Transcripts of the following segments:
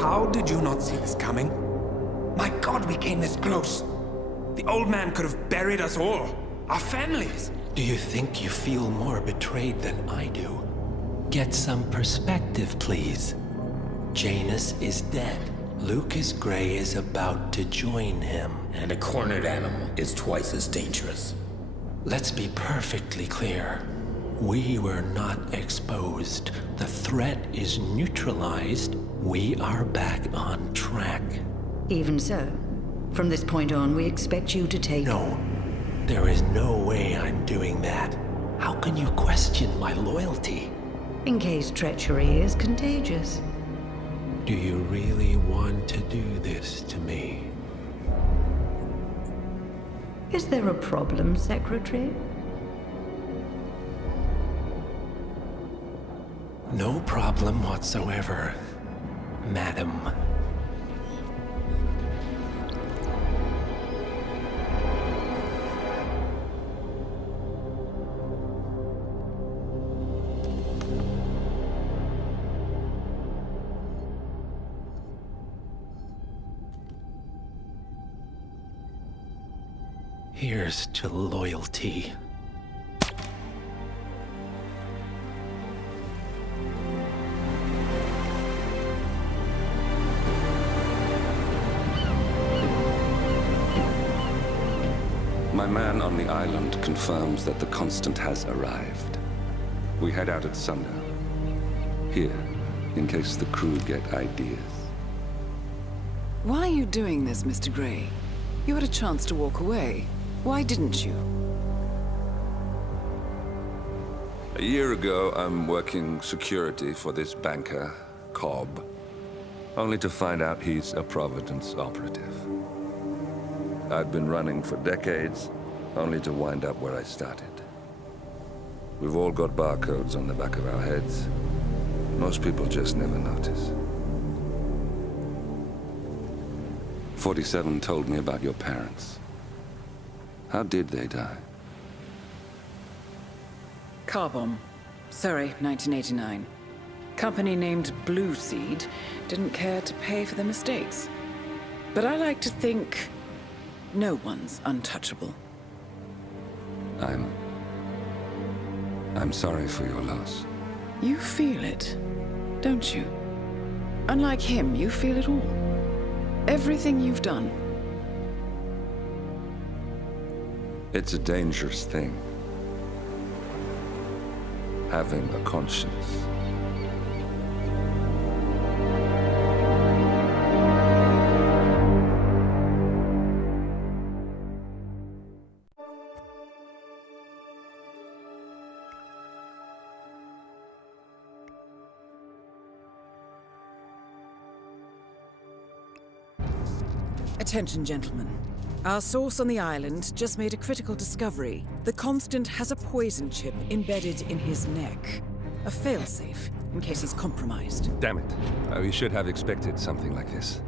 How did you not see this coming? My God, we came this close. The old man could have buried us all. Our families. Do you think you feel more betrayed than I do? Get some perspective, please. Janus is dead. Lucas Gray is about to join him. And a cornered animal is twice as dangerous. Let's be perfectly clear. We were not exposed. The threat is neutralized. We are back on track. Even so, from this point on, we expect you to take... No, there is no way I'm doing that. How can you question my loyalty? In case treachery is contagious. Do you really want to do this to me? Is there a problem, Secretary? No problem whatsoever, Madam. Here's to loyalty. My man on the island confirms that the Constant has arrived. We head out at sundown. Here, in case the crew get ideas. Why are you doing this, Mr. Gray? You had a chance to walk away. Why didn't you? A year ago, I'm working security for this banker, Cobb, only to find out he's a Providence operative. I'd been running for decades, only to wind up where I started. We've all got barcodes on the back of our heads. Most people just never notice. 47 told me about your parents. How did they die? Car bomb. Surrey, 1989. Company named Blue Seed didn't care to pay for their mistakes. But I like to think no one's untouchable. I'm sorry for your loss. You feel it, don't you? Unlike him, you feel it all. Everything you've done. It's a dangerous thing. Having a conscience. Attention, gentlemen. Our source on the island just made a critical discovery. The Constant has a poison chip embedded in his neck. A failsafe, in case he's compromised. Damn it. We should have expected something like this.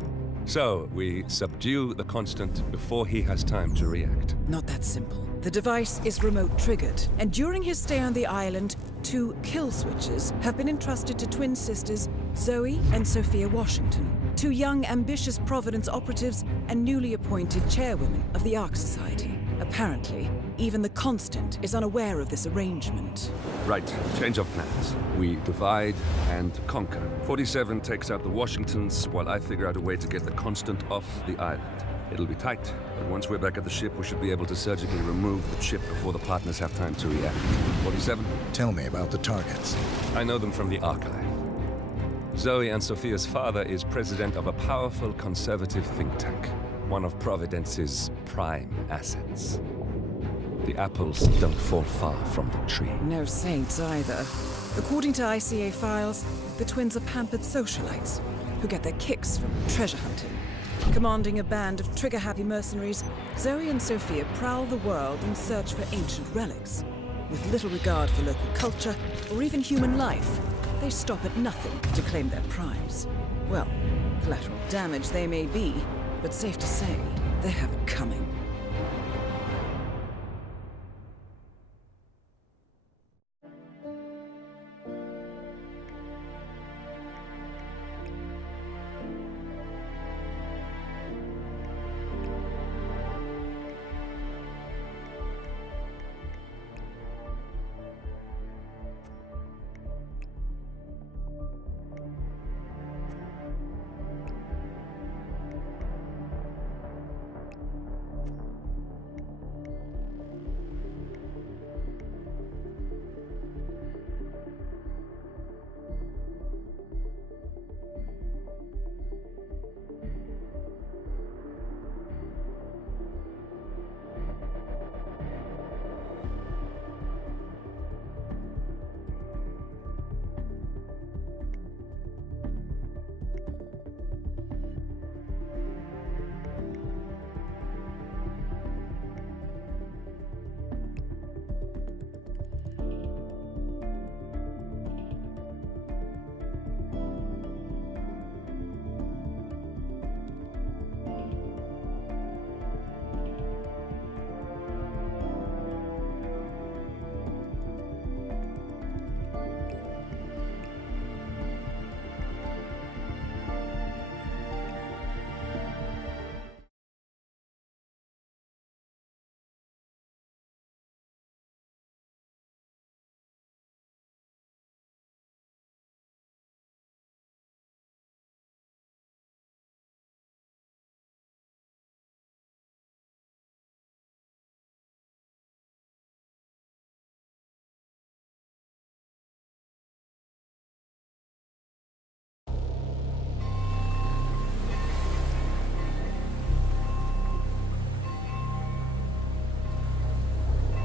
So, we subdue the Constant before he has time to react. Not that simple. The device is remote triggered, and during his stay on the island, 2 kill switches have been entrusted to twin sisters Zoe and Sophia Washington, 2 young, ambitious Providence operatives and newly appointed chairwomen of the Ark Society. Apparently, even the Constant is unaware of this arrangement. Right, change of plans. We divide and conquer. 47 takes out the Washingtons, while I figure out a way to get the Constant off the island. It'll be tight, but once we're back at the ship, we should be able to surgically remove the chip before the partners have time to react. 47? Tell me about the targets. I know them from the archive. Zoe and Sophia's father is president of a powerful conservative think tank, one of Providence's prime assets. The apples don't fall far from the tree. No saints either. According to ICA files, the twins are pampered socialites who get their kicks from treasure hunting. Commanding a band of trigger-happy mercenaries, Zoe and Sophia prowl the world in search for ancient relics. With little regard for local culture or even human life, they stop at nothing to claim their prize. Well, collateral damage they may be, but safe to say, they have it coming.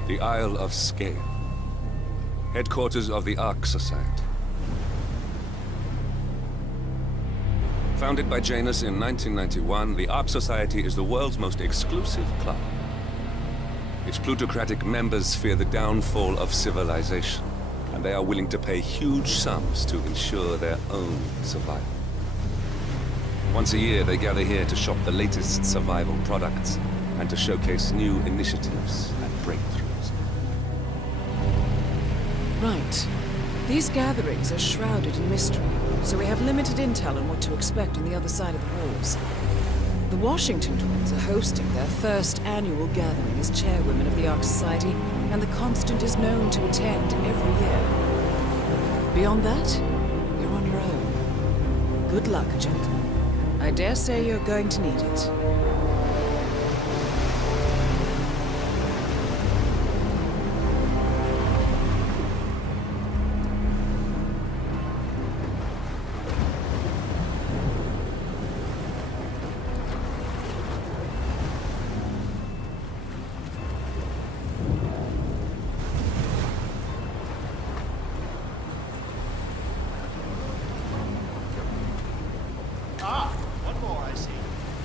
The Isle of Scale. Headquarters of the Ark Society. Founded by Janus in 1991, the Ark Society is the world's most exclusive club. Its plutocratic members fear the downfall of civilization, and they are willing to pay huge sums to ensure their own survival. Once a year, they gather here to shop the latest survival products and to showcase new initiatives and breakthroughs. Right. These gatherings are shrouded in mystery, so we have limited intel on what to expect on the other side of the walls. The Washington twins are hosting their first annual gathering as chairwomen of the Ark Society, and the Constant is known to attend every year. Beyond that, you're on your own. Good luck, gentlemen. I dare say you're going to need it. One more, I see.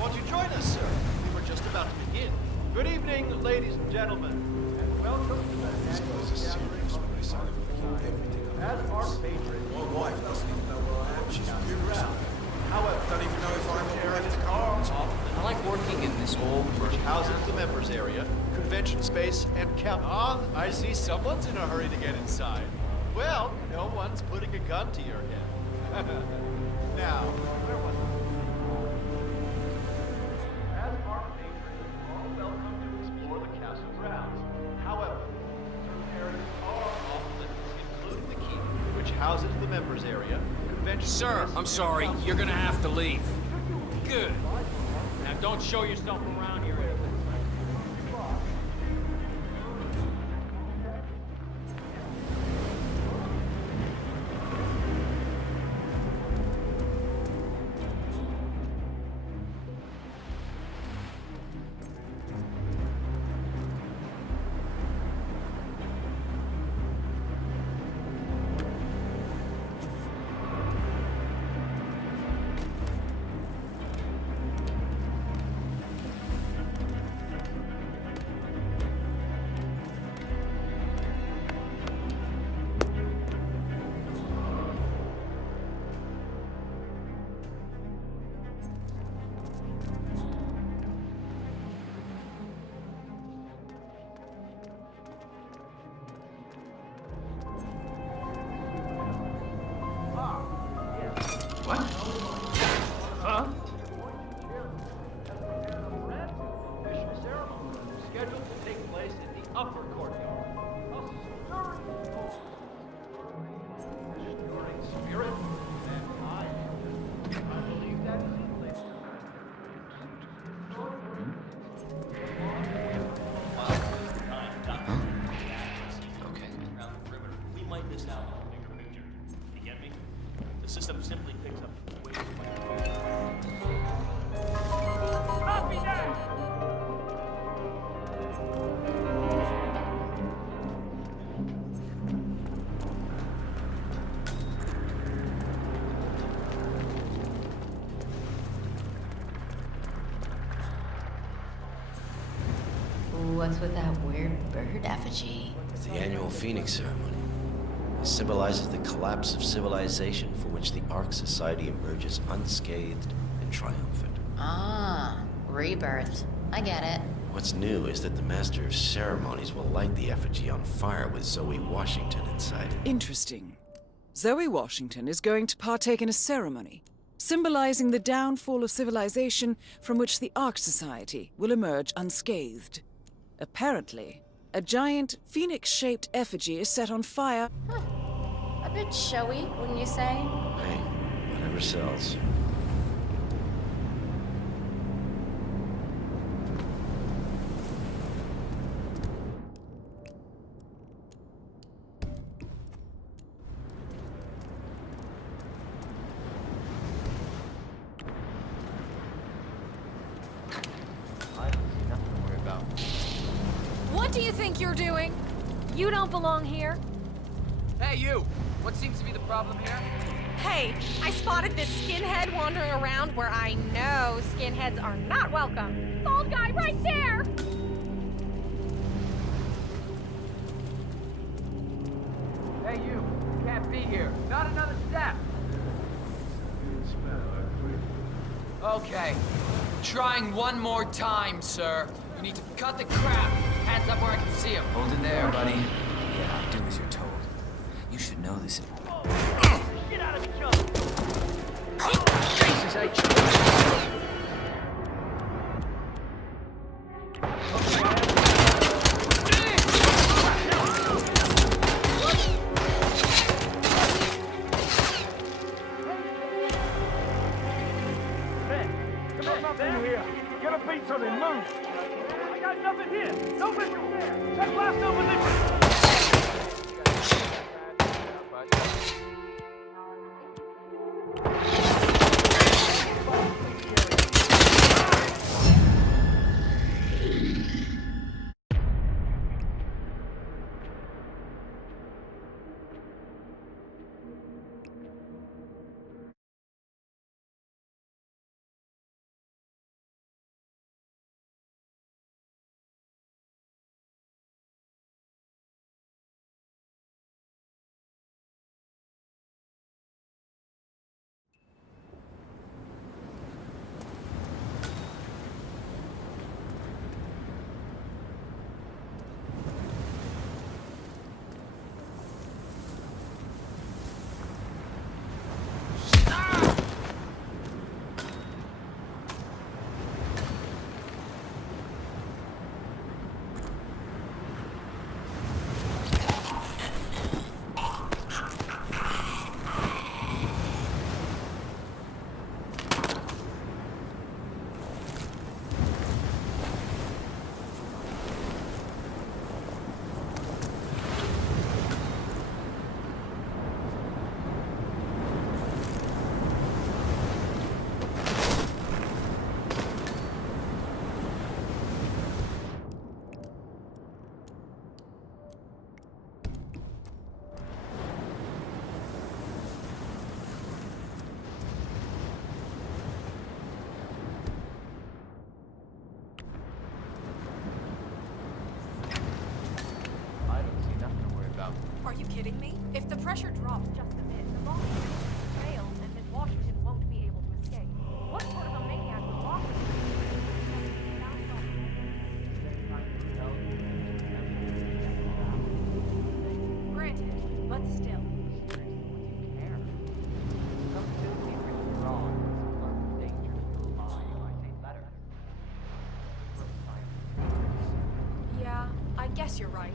Won't you join us, sir? We were just about to begin. Good evening, ladies and gentlemen, and welcome to the annual gathering of the Society. As Archpatron, My wife doesn't even know where I am. She's furious. However, Don't even know if I'm there left is to our come. I like working in this old which houses the members area, convention space, and camp. I see someone's in a hurry to get inside. Well, no one's putting a gun to your head. Now, where was it? As Archpatron, you're all welcome to explore the castle grounds. However, certain areas are off limits, including the keep, which houses the members area, convention Sir, space, I'm sorry. and You're gonna have to leave. Good. Now don't show yourself around here. Official ceremony scheduled to take place in the upper courtyard. A stirring spirit, and I believe that is it, ladies Okay. Around the perimeter. We might miss out on the bigger picture. You get me? The system simply picks up way too much. Copy that! What's with that weird bird effigy? It's the annual Phoenix ceremony. It symbolizes the collapse of civilization for which the Ark Society emerges unscathed and triumphant. Ah, rebirth. I get it. What's new is that the Master of Ceremonies will light the effigy on fire with Zoe Washington inside it. Interesting. Zoe Washington is going to partake in a ceremony, symbolizing the downfall of civilization from which the Ark Society will emerge unscathed. Apparently, a giant phoenix-shaped effigy is set on fire. Huh. A bit showy, wouldn't you say? Hey, whatever sells. What do you think you're you're doing? You don't belong here. Hey, you! What seems to be the problem here? Hey, I spotted this skinhead wandering around where I know skinheads are not welcome. Bald guy right there! Hey, you! Can't be here. Not another step! Okay. Trying one more time, sir. You need to cut the crap. Hands up where I can see him. Hold it there, buddy. Yeah, do as you're told. You should know this. Get out of each other! Jesus, I Get a beat on him, move! I got nothing here! No visual there! Check last known position! Are you kidding me? If the pressure drops just a bit, the bomb will fail and then Washington won't be able to escape. What sort of a maniac would walk with Granted, but still. Yeah, I guess you're right.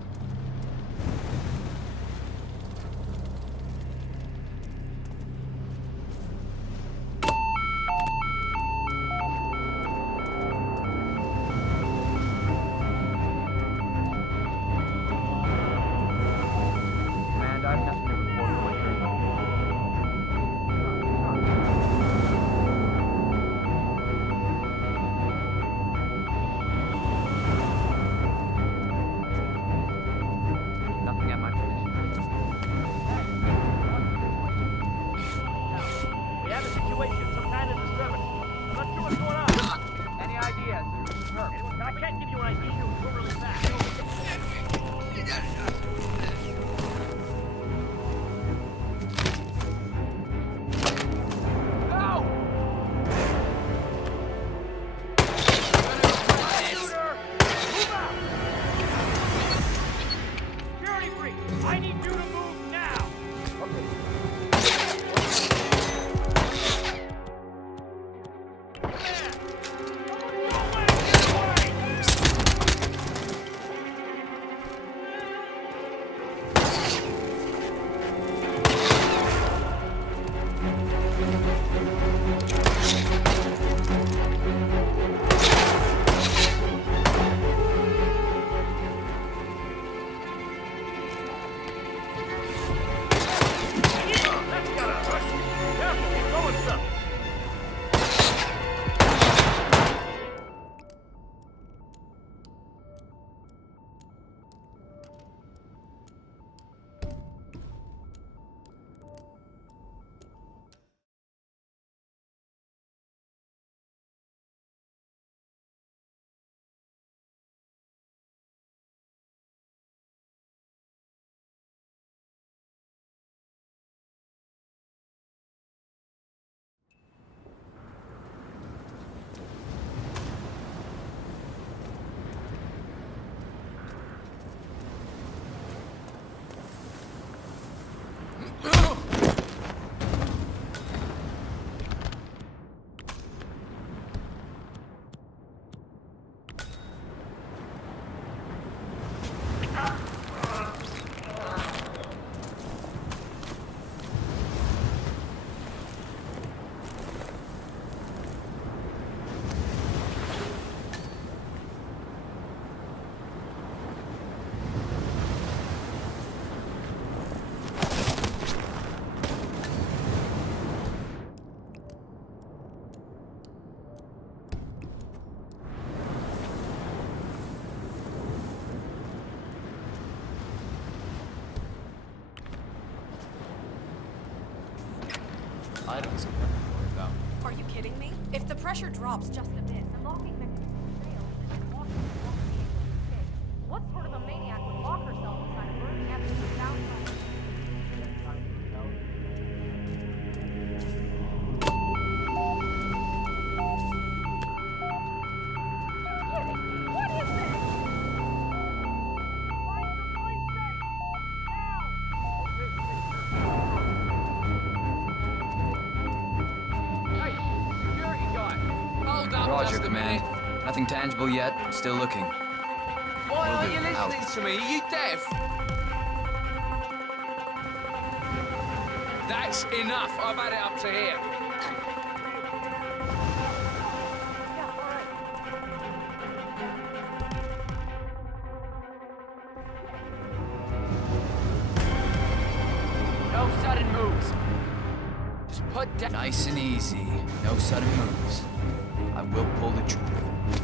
I don't see nothing to worry about. Are you kidding me? If the pressure drops just a bit, the locking mechanism will fail and then Washington won't be able to escape. What sort of a maniac would lock herself inside a burning effigy without trying? Roger, Command. Nothing tangible yet. Still looking. Why aren't you listening to me? Are you deaf? That's enough. I've had it up to here. No sudden moves. Just put down. Nice and easy. No sudden moves. I will pull the trigger.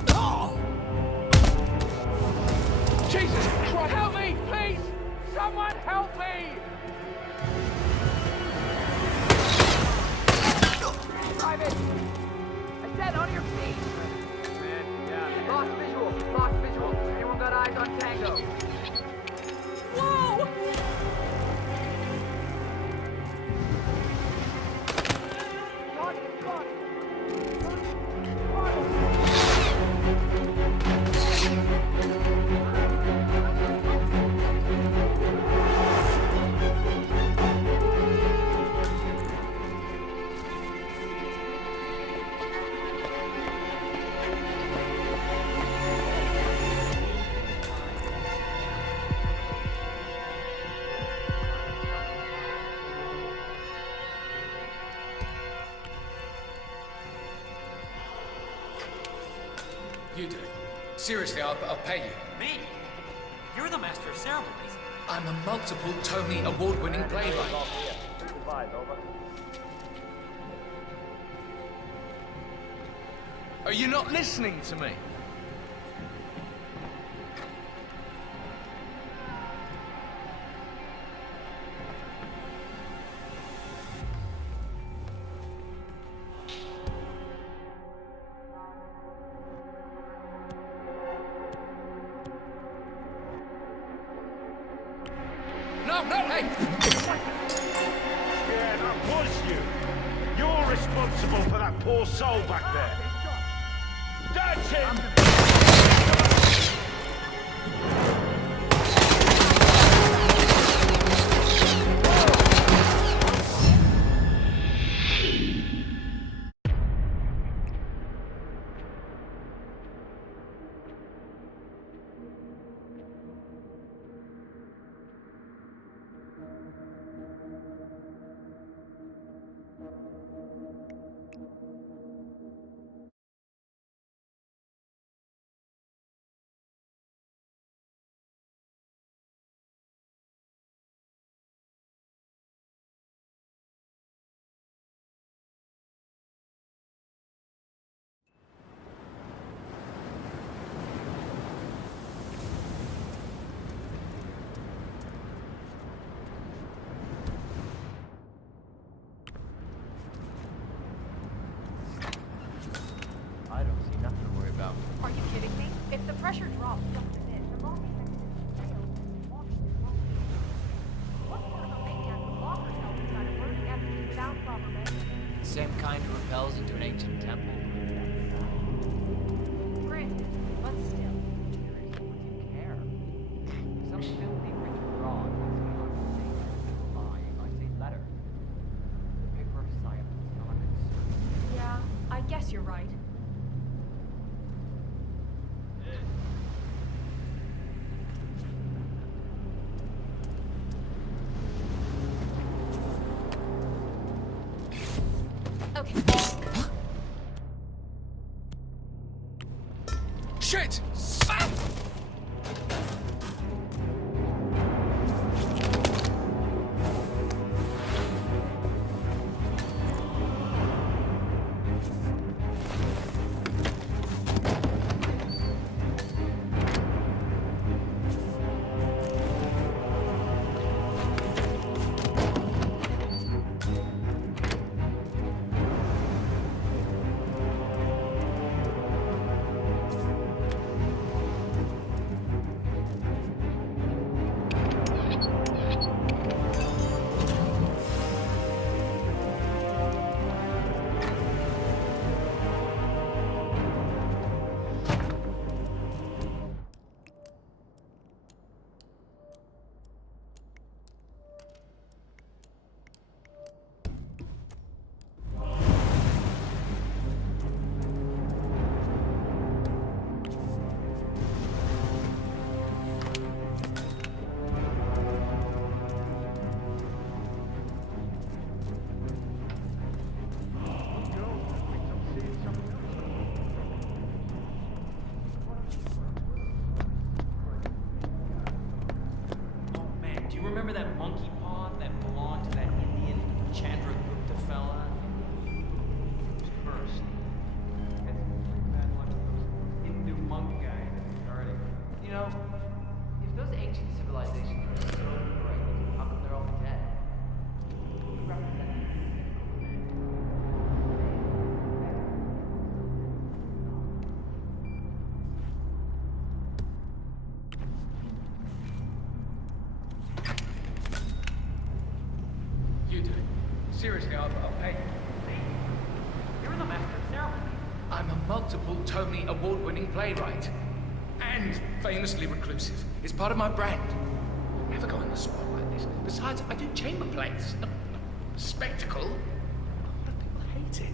Oh! Jesus Christ! Help me, please! Someone help me! Private! I said on your feet! Man, yeah. Lost visual. Lost visual. Anyone got eyes on Tango? Whoa! You do it. Seriously, I'll pay you. Me? You're the master of ceremonies. I'm a multiple Tony award-winning playwright. Are you not listening to me? No, hey! Yeah, that was you. You're responsible for that poor soul back there. That's it! Are you kidding me? If the pressure drops just a bit, the locking mechanism fails and Washington won't be able to escape. What sort of a maniac would lock herself inside a burning effigy without proper measures? Same kind who repels into an ancient temple. Granted, but still. Would you care? Some filthy rich fraud lying, I say letter. The paper of silence, not of it. Yeah, I guess you're right. Okay. Shit! multiple Tony Award-winning playwright. And famously reclusive. It's part of my brand. Never go on the spot like this. Besides, I do chamber plays. Spectacle. A lot of people hate it.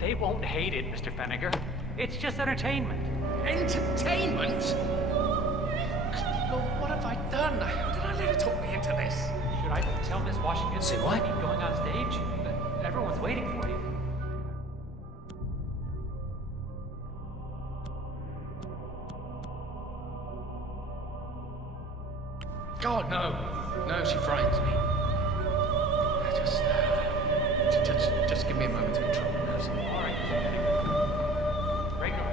They won't hate it, Mr. Feniger. It's just entertainment. Entertainment? Lord, what have I done? How did I let her talk me into this? Should I tell Miss Washington Say that what? you're going on stage? Everyone's waiting for you. God, no. No, she frightens me. Just give me a moment to control the nerves. All right. Break her.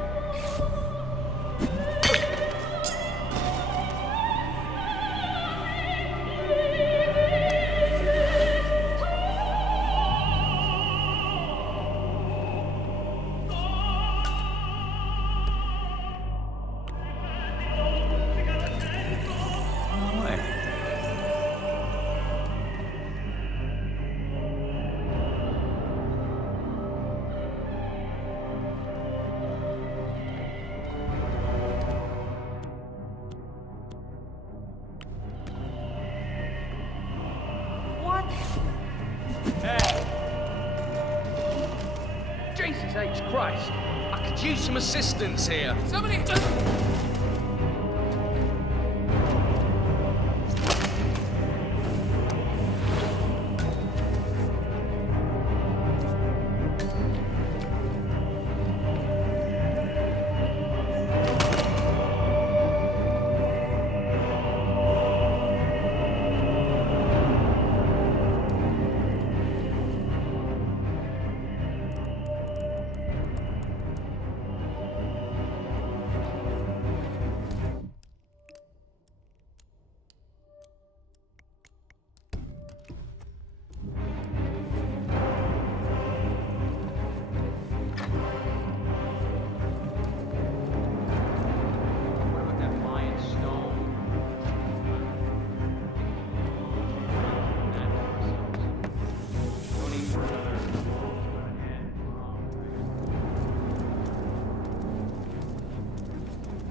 Jesus H. Christ. I could use some assistance here. Somebody...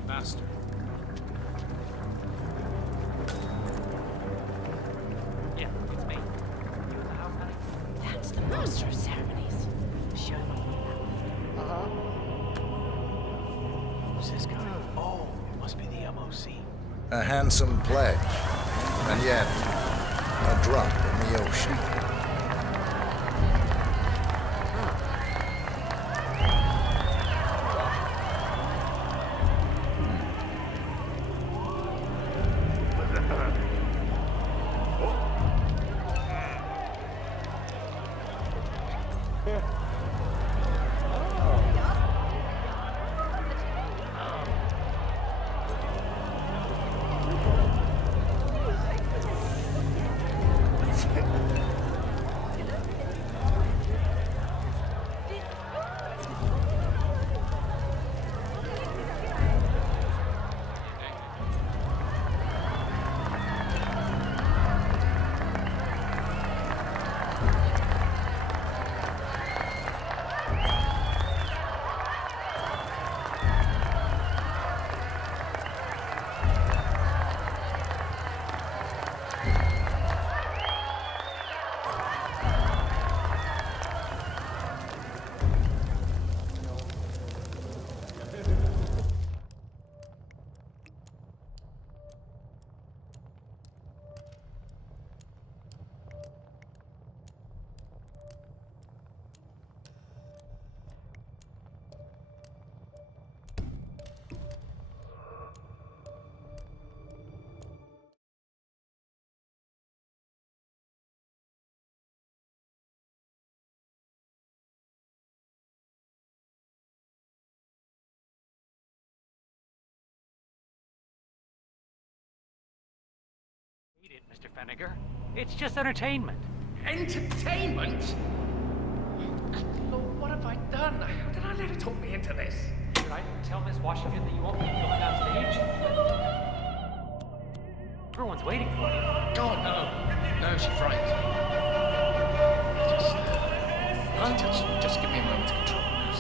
Master. Yeah, it's me. You in the house, honey? That's the master of ceremonies. Show me. Who's this guy? Oh, it must be the MOC. A handsome pledge. And yet, a drop in the ocean. Eat it, Mr. Feniger. It's just entertainment. Entertainment? Lord, what have I done? How did I let her talk me into this? Should I tell Miss Washington that you won't be going on stage? Everyone's waiting for you. God, no. No, she frightens me. Just give me a moment to control the nerves.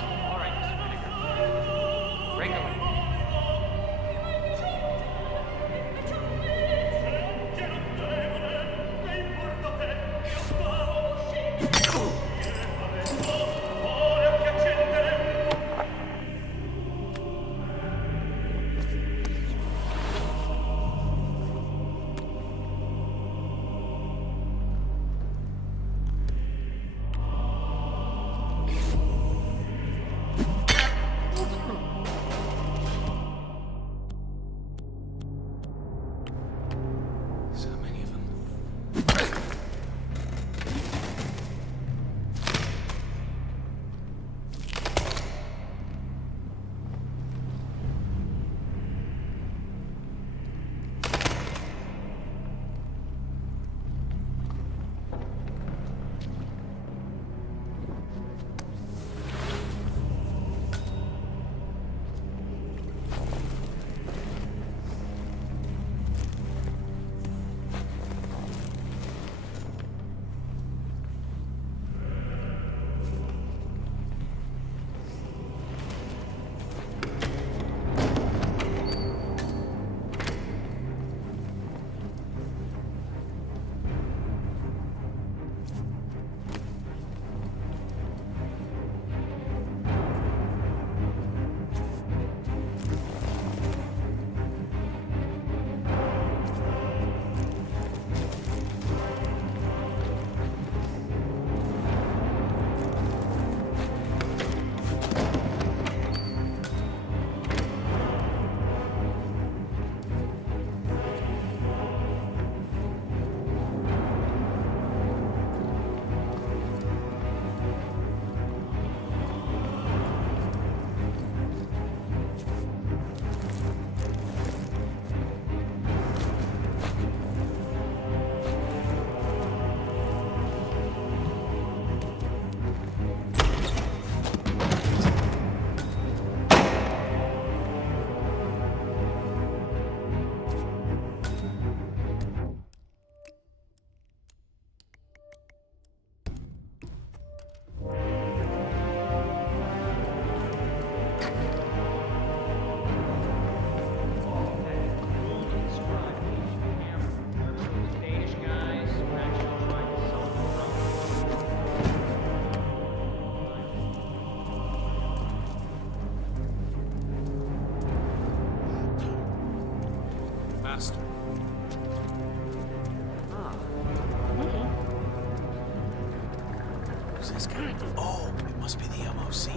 Who's this guy? Oh, it must be the MOC.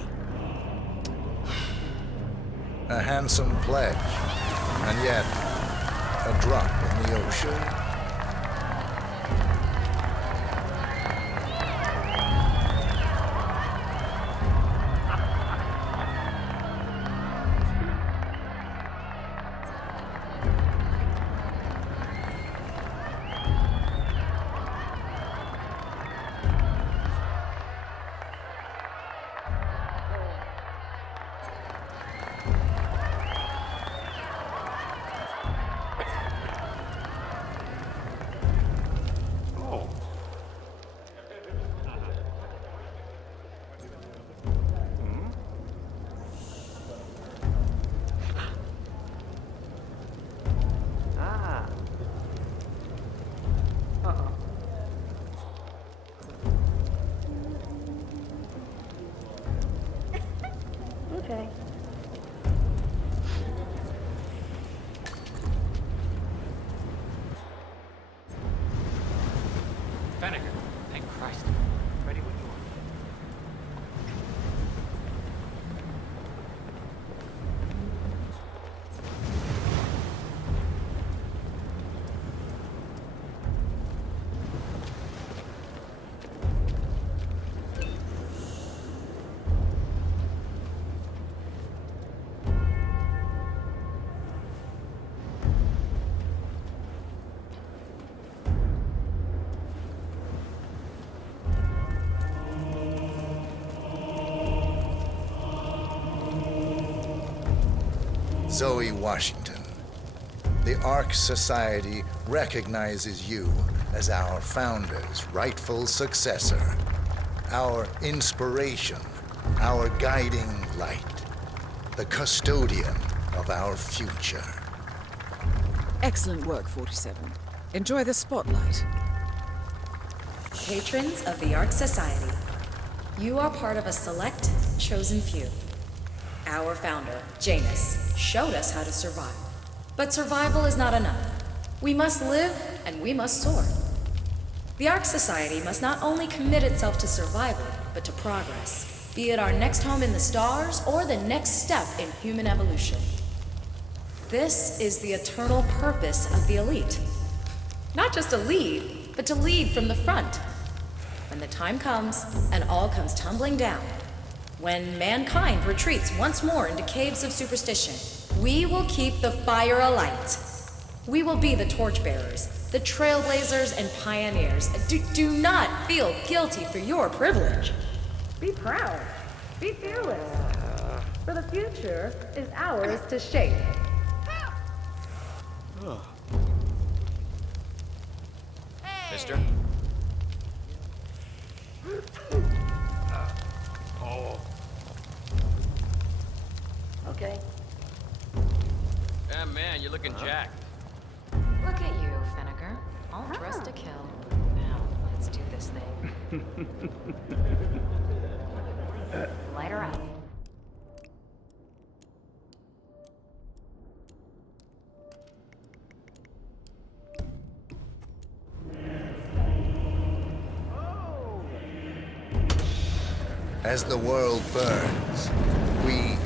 A handsome pledge, and yet a drop in the ocean. Okay. Fenneker, thank Christ. Ready when you are. Zoe Washington, the Ark Society recognizes you as our founder's rightful successor, our inspiration, our guiding light, the custodian of our future. Excellent work, 47. Enjoy the spotlight. Patrons of the Ark Society, you are part of a select, chosen few. Our founder, Janus, showed us how to survive. But survival is not enough. We must live and we must soar. The Ark Society must not only commit itself to survival, but to progress, be it our next home in the stars or the next step in human evolution. This is the eternal purpose of the elite. Not just to lead, but to lead from the front. When the time comes and all comes tumbling down, when mankind retreats once more into caves of superstition, we will keep the fire alight. We will be the torchbearers, the trailblazers and pioneers. Do not feel guilty for your privilege. Be proud. Be fearless. For the future is ours to shape. Mister? Okay. Yeah, man, you're looking jacked. Look at you, Fenneker. All dressed to kill. Now, let's do this thing. Light her up. As the world burns, we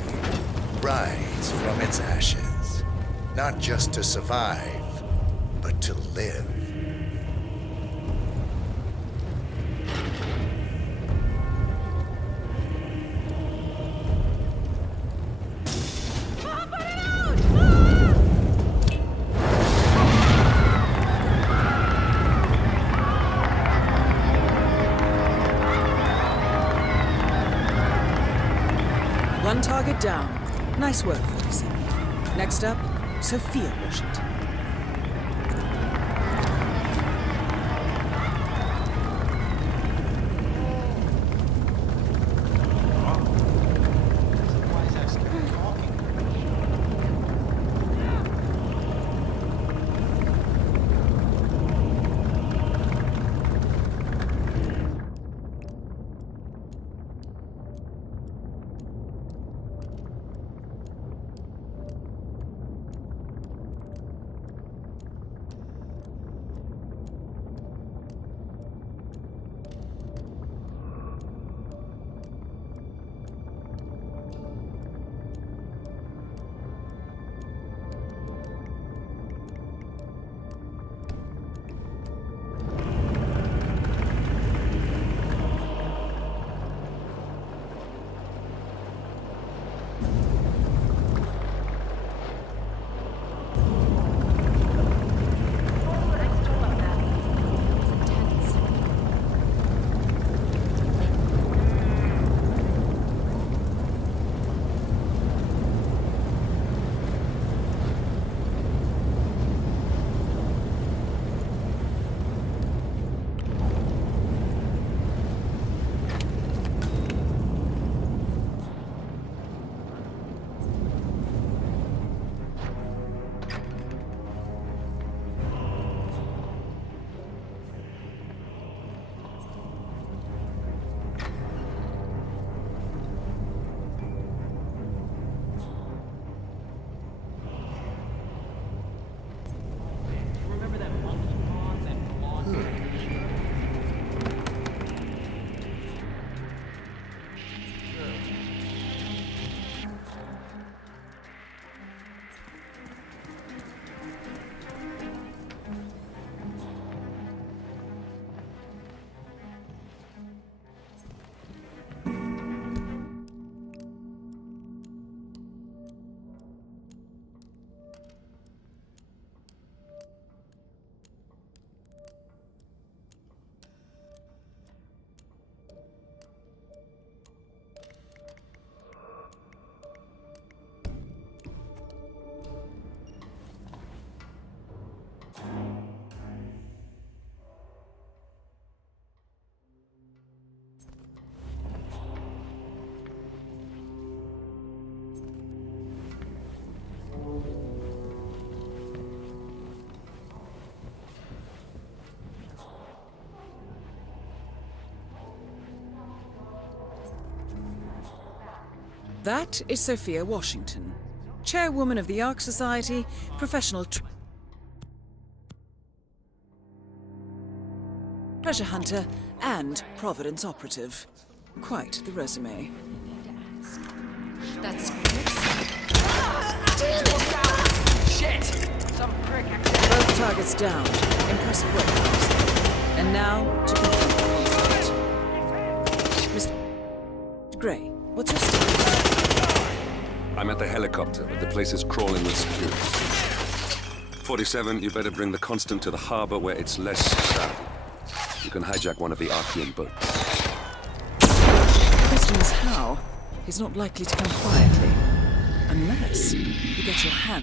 rise from its ashes, not just to survive, but to live. One target down. Nice work, 47. Next up, Sophia Washington. That is Sophia Washington, chairwoman of the Ark Society, professional treasure hunter, and Providence operative. Quite the resume. That's Shit! Some prick. Both targets down. Impressive work, guys. And now to complete the contract. Mr. Gray, what's your status? I'm at the helicopter, but the place is crawling with security. 47, you better bring the Constant to the harbor where it's less crowded. You can hijack one of the Archean boats. The question is how. He's not likely to come quietly. Unless you get your hand.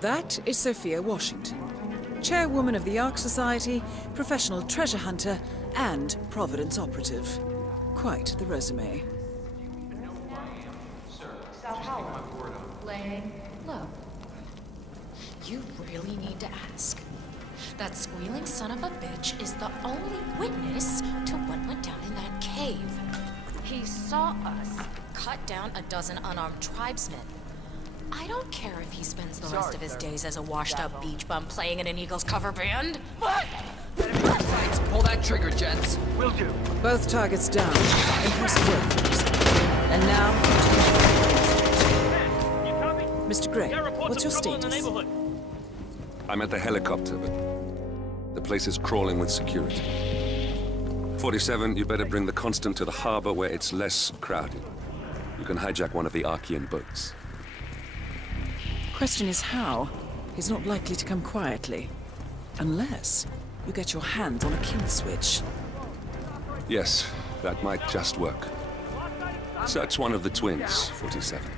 That is Sophia Washington, chairwoman of the Ark Society, professional treasure hunter, and Providence operative. Quite the resume. Sao Paulo. Laying low. You really need to ask. That squealing son of a bitch is the only witness to what went down in that cave. He saw us cut down a dozen unarmed tribesmen. I don't care if he spends the rest of his days as a washed-up beach bum playing in an Eagles cover band. What? Pull that trigger, gents. Will do. Both targets down. Impressive work, folks. And now, Mr. Gray, what's your status? I'm at the helicopter, but the place is crawling with security. 47, you better bring the Constant to the harbor where it's less crowded. You can hijack one of the Archean boats. Question is how. He's not likely to come quietly. Unless you get your hands on a kill switch. Yes, that might just work. Search one of the twins, 47.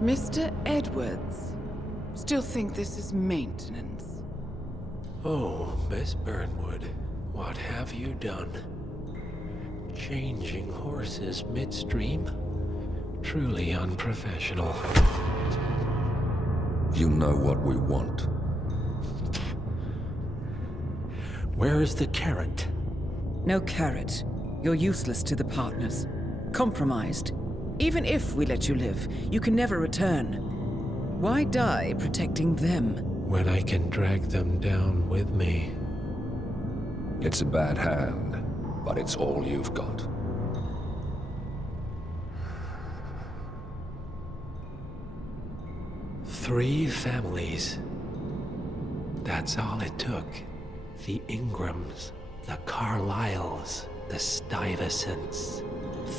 Mr. Edwards. Still think this is maintenance? Oh, Miss Burnwood, what have you done? Changing horses midstream? Truly unprofessional. You know what we want. Where is the carrot? No carrot. You're useless to the partners. Compromised. Even if we let you live, you can never return. Why die protecting them? When I can drag them down with me. It's a bad hand, but it's all you've got. Three families. That's all it took. The Ingrams, the Carlyles, the Stuyvesants.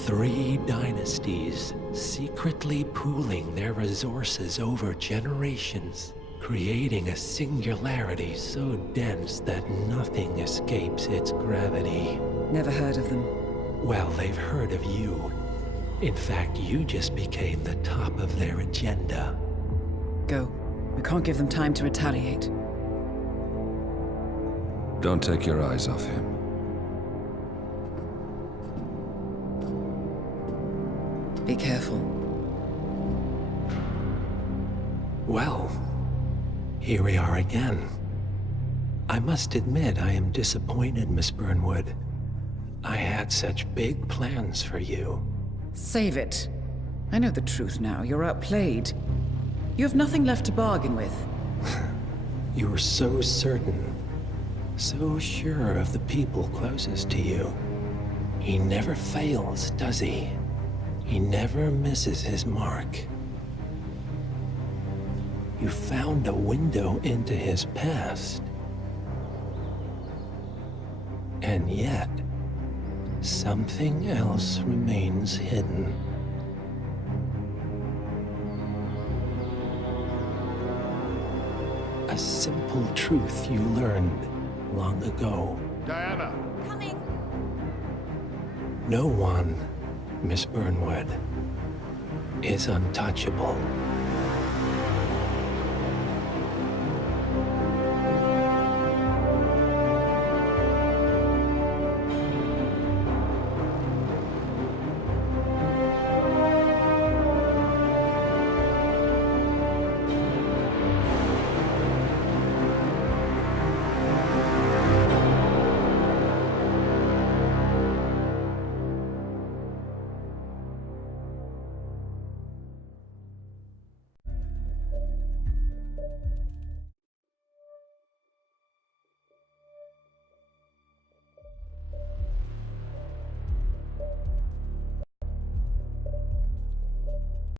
3 dynasties, secretly pooling their resources over generations, creating a singularity so dense that nothing escapes its gravity. Never heard of them. Well, they've heard of you. In fact, you just became the top of their agenda. Go. We can't give them time to retaliate. Don't take your eyes off him. Be careful. Well, here we are again. I must admit I am disappointed, Miss Burnwood. I had such big plans for you. Save it. I know the truth now. You're outplayed. You have nothing left to bargain with. You were so certain, so sure of the people closest to you. He never fails, does he? He never misses his mark. You found a window into his past. And yet, something else remains hidden. A simple truth you learned long ago. Diana! Coming! No one, Miss Burnwood, is untouchable.